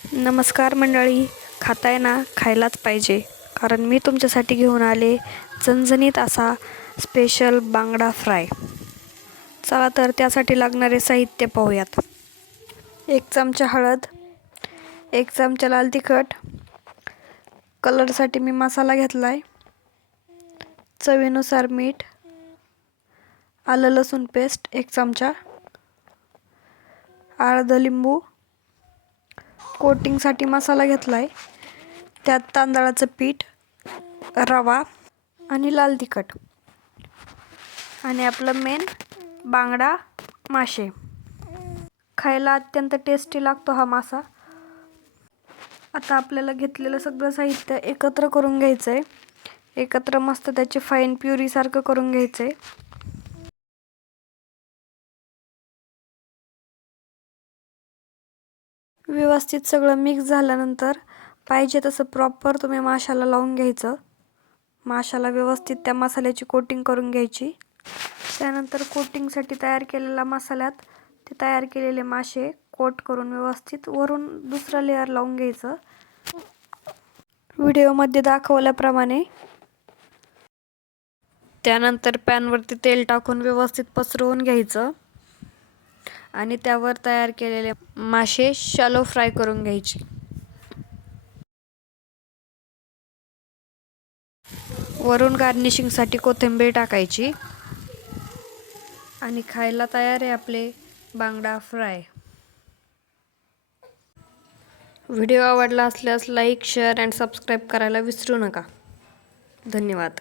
नमस्कार मंडळी, खाताय ना, खायलाच पाहिजे. कारण मी तुमच्यासाठी घेऊन आले झणझणीत असा स्पेशल बांगडा फ्राय. चला तर त्यासाठी लागणारे साहित्य पाहूयात. 1 चमचा हळद, 1 चमचा लाल तिखट, कलरसाठी मी मसाला घेतलाय, चवीनुसार मीठ, आलं लसूण पेस्ट 1 चमचा, अर्धा लिंबू, कोटिंगसाठी मसाला घेतलाय, त्यात तांदळाचं पीठ, रवा आणि लाल तिखट आणि आपलं मेन बांगडा मासे. खायला अत्यंत टेस्टी लागतो हा मासा. आता आपल्याला घेतलेलं सगळं साहित्य एकत्र करून घ्यायचंय. एकत्र मस्त त्याची फाईन प्युरी सारखं करून घ्यायचंय. व्यवस्थित सगळं मिक्स झाल्यानंतर पाहिजे तसं प्रॉपर तुम्ही माशाला लावून घ्यायचं. माशाला व्यवस्थित त्या मसाल्याची कोटिंग करून घ्यायची. त्यानंतर कोटिंगसाठी तयार केलेल्या मसाल्यात ते तयार केलेले मासे कोट करून व्यवस्थित वरून दुसरा लेअर लावून घ्यायचं. व्हिडिओमध्ये दाखवल्याप्रमाणे. त्यानंतर पॅनवरती तेल टाकून व्यवस्थित पसरवून घ्यायचं आणि त्यावर तयार केलेले मासे शॅलो फ्राय करून घ्यायचे. वरून गार्निशिंगसाठी कोथिंबीर टाकायची आणि खायला तयार आहे आपले बांगडा फ्राय. व्हिडिओ आवडला असल्यास लाईक, शेअर अँड सबस्क्राईब करायला विसरू नका. धन्यवाद.